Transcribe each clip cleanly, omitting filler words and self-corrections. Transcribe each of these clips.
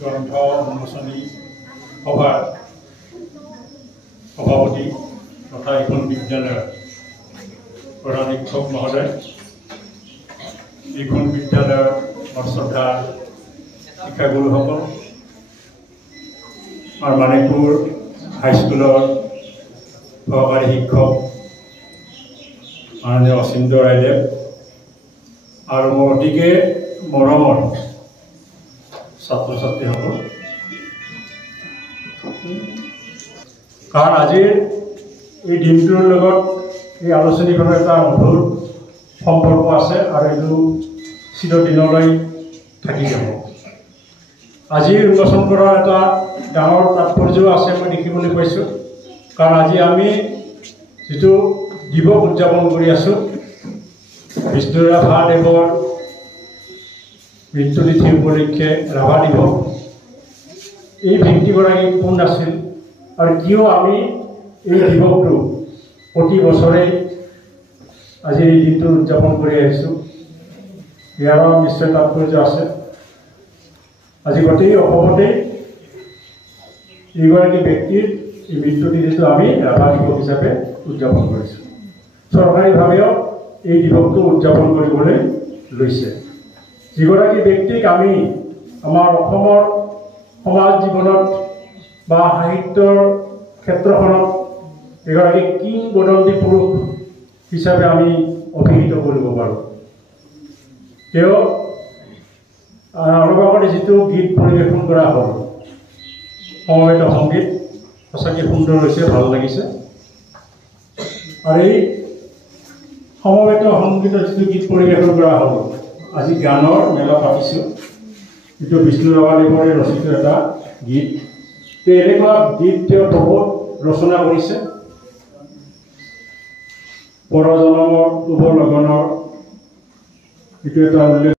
গ্রন্থ উন্মোচনী সভার সভাপতি তথা এখন বিদ্যালয়ের প্রধান শিক্ষক মহোদয়, এখন বিদ্যালয়ের শ্রদ্ধা শিক্ষাগুরুসকল আর মানিকপুর হাইস্কুলের সহকারী শিক্ষক মাননীয় অচিন্ত ৰাইদেৱ আৰ মোৰ অতিকে মৰমৰ ছাত্ৰ ছাত্ৰীসকল, কাৰণ আজিৰ এই দিনটোৰ লগত এই আলোচনীখনৰ এটা মধুৰ সম্পৰ্ক আছে আৰু এইটো চিৰদিনলৈ থাকি যাব। আজিৰ উন্মোচন কৰাৰ এটা ডাঙৰ তাৎপৰ্য আছে মই দেখিবলৈ পাইছোঁ, কাৰণ আজি আমি যিটো দিৱস উদযাপন কৰি আছোঁ, বিষ্ণু ৰাভাদেৱৰ মৃত্যুতিথি উপলক্ষে ৰাভা দিৱস। এই ব্যক্তিগৰাকী কোন আছিল আৰু কিয় আমি এই দিৱসটো প্ৰতি বছৰে আজি এই দিনটো উদযাপন কৰি আহিছোঁ, ইয়াৰো নিশ্চয় তাৎপৰ্য আছে। আজি গোটেই অসমতে এইগৰাকী ব্যক্তিৰ এই মৃত্যুতিথিটো আমি ৰাভা দিৱস হিচাপে উদযাপন কৰিছোঁ। চৰকাৰীভাৱেও এই দিৱসটো উদযাপন কৰিবলৈ লৈছে। যিগৰাকী ব্যক্তিক আমি আমাৰ অসমৰ সমাজ জীৱনত বা সাহিত্যৰ ক্ষেত্ৰখনত এগৰাকী কিংবদন্তি পুৰুষ হিচাপে আমি অভিহিত কৰিব পাৰোঁ। তেওঁ অলপ আগতে যিটো গীত পৰিৱেশন কৰা হ'ল, সমবেত সংগীত, সঁচাকৈ সুন্দৰ হৈছে, ভাল লাগিছে। আৰু এই সমবেত সংগীতৰ যিটো গীত পৰিৱেশন কৰা হ'ল, আজি গানৰ মেলা পাতিছোঁ, যিটো বিষ্ণু ৰাভাদেৱৰে ৰচিত এটা গীত। এনেকুৱা গীত তেওঁ বহুত ৰচনা কৰিছে। পৰজনমৰ শুভ লগনৰ এইটো এটা উল্লেখ।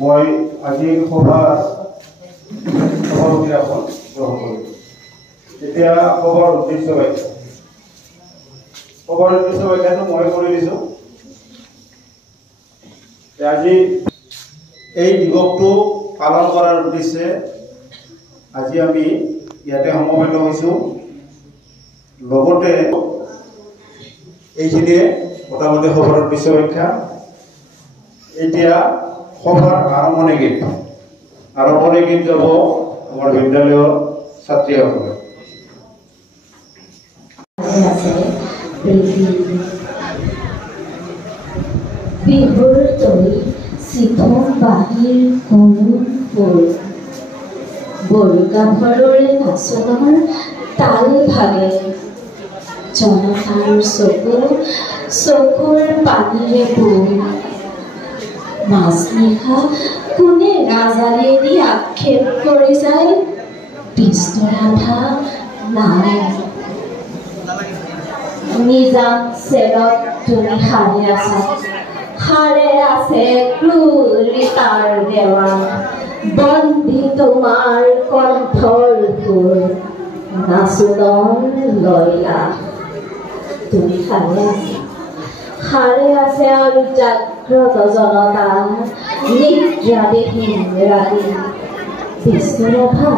মই আজিৰ সভাৰ সভাপতি আসন গ্ৰহণ কৰিলোঁ। এতিয়া সভাৰ উদ্দেশ্য ব্যাখ্যা। সভাৰ উদ্দেশ্য ব্যাখ্যাটো মই কৰি দিছোঁ। আজি এই দিৱসটো পালন কৰাৰ উদ্দেশ্যে আজি আমি ইয়াতে সমবেত হৈছোঁ। লগতে এইখিনিয়ে মোটামুটি সভাৰ উদ্দেশ্য ব্যাখ্যা। এতিয়া সভাৰ আৰম্ভণি গীত যাব আমাৰ বিদ্যালয়ৰ ছাত্ৰীসকলে। বিহুৰ তলি চিঠম বাহিৰ কৰুণপুৰ বৰুকাভৰৰে নাচনৰ তাল ভাগে জনতাৰ চকুৰ পানীৰে বুৰ মাজনিশা কোনে গাজালেদি আক্ষেপ কৰি যায় বিষ্ণুৰাভা নাই নিজান চেলত তুমি সাৰে আছে ক্ৰূৰিতাৰ দেৱাল বন্দী তোমাৰ কণ্ঠৰ সুৰ নাচোনৰ লয়া তুমি সাৰে আছে আৰু জাগ্ৰত জনতা নিদ্ৰাবিহীন ৰাতি বিষ্ণুৰাভা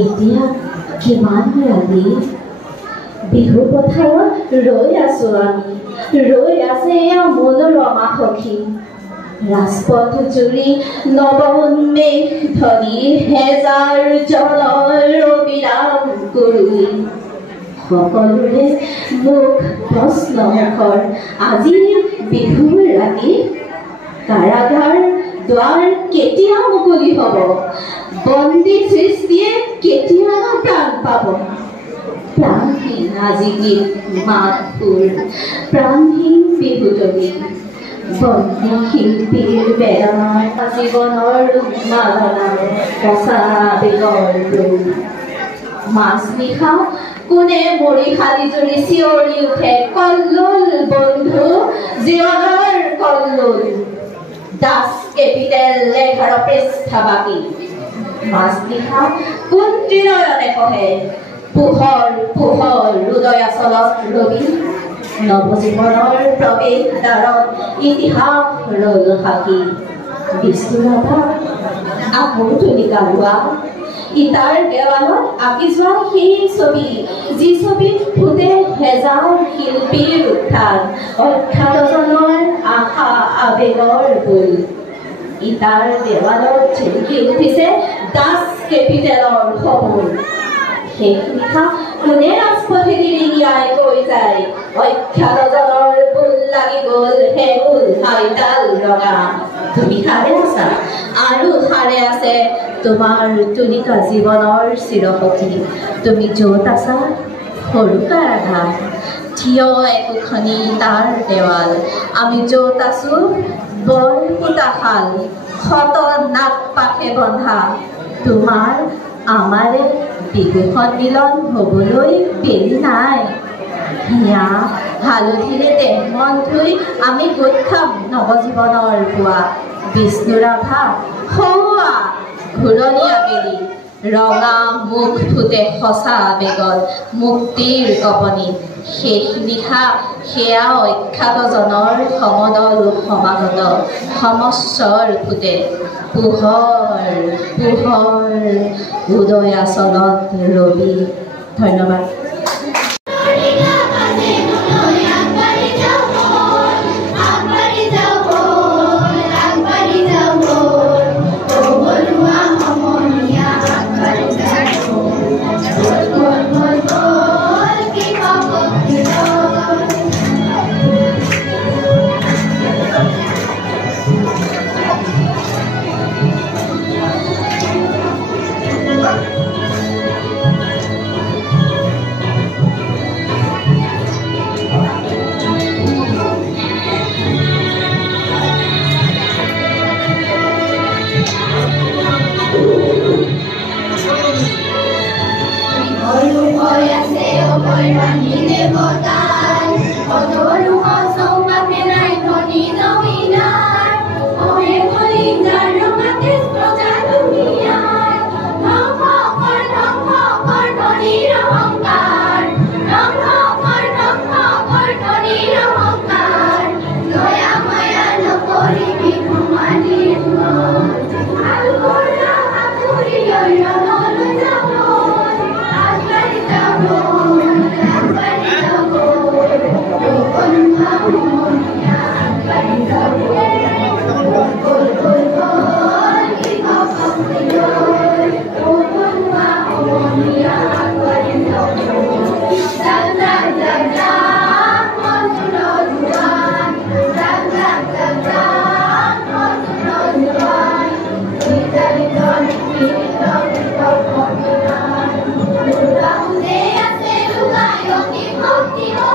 এতিয়া কিমান ৰাতি বিহু পথাৰত ৰৈ আছো আমি ৰৈ আছে এয়া মনোৰমা সখী ৰাজপথ জুৰি নৱ উন্মেষ ধৰি হেজাৰ জনৰ অবিৰাম কুৰুলি সকলোৰে মুখ প্ৰশ্নমুখৰ আজি বিহুৰ ৰাতি কাৰাগাৰ দ্বাৰ কেতিয়া মুকলি হ'ব বন্দী সৃষ্টিয়ে কেতিয়া প্ৰাণ পাব প্ৰাণহীন আজি গীত মাত সুৰ প্ৰাণহীন বিহুতলী বন্দী শিল্পীৰ বেদনাৰ জীৱনৰ উন্মাদনাৰ সঁচা আবেগৰ ৰূপ মাজনিশা কোনে মৰি খালি জুৰি চিঞৰি উঠে কল্লোল বন্ধু জীৱনৰ কল্লোল দাস কেপিটেল 11 পৃষ্ঠা বাকী মাজনিশা কোন ত্ৰিনয়নে কহে পোহৰ পোহৰ হৃদয়াচলত ৰবি নৱজীৱনৰ প্ৰৱেশ দ্বাৰত ইতিহাস ৰল সাকি বিষ্ণুৰাভা আকৌ তুলিকা লোৱা ইটাৰ দেৱালত আঁকি যোৱা সেই ছবি যি ছবিত ফুটে হেজাৰ শিল্পীৰ উত্থান অখ্যাতজনৰ আশা আবেগৰ ফুল ইটাৰ দেৱালত জিলিকি উঠিছে দাস কেপিটেলৰ সপোন শেষ নিশা কোনে ৰাজপথেদি ৰিঙিয়াই কৈ যায় অখ্যাতজনৰ বুল লাগি গ'ল হেঙুল হাইতাল ৰঙা তুমি সাৰে আছা আৰু সাৰে আছে তোমাৰ তুলিকা জীৱনৰ চিৰসখী তুমি য'ত আছা সৰু কাৰাগাৰ থিয় একোখনি তাৰ দেৱাল আমি য'ত আছো বৰ সূতাশাল শত নাক পাশে বন্ধা তোমাৰ আমাৰে বিহু সন্মিলন হ'বলৈ বেলি নাই হিয়া হালধিৰে দেহ মন ধুই আমি গোট খাম নৱজীৱনৰ পুৱা বিষ্ণুৰাভা সৌৱা ঘূৰণি আবেলি ৰঙা মুখ ফুটে সঁচা আবেগত মুক্তিৰ কপনিত শেষ নিশা সেয়া অখ্যাতজনৰ সমদল সমাগত সমস্বৰ ফুটে পোহৰ পোহৰ উদয়াচলত ৰবি ধন্যবাদ বিহু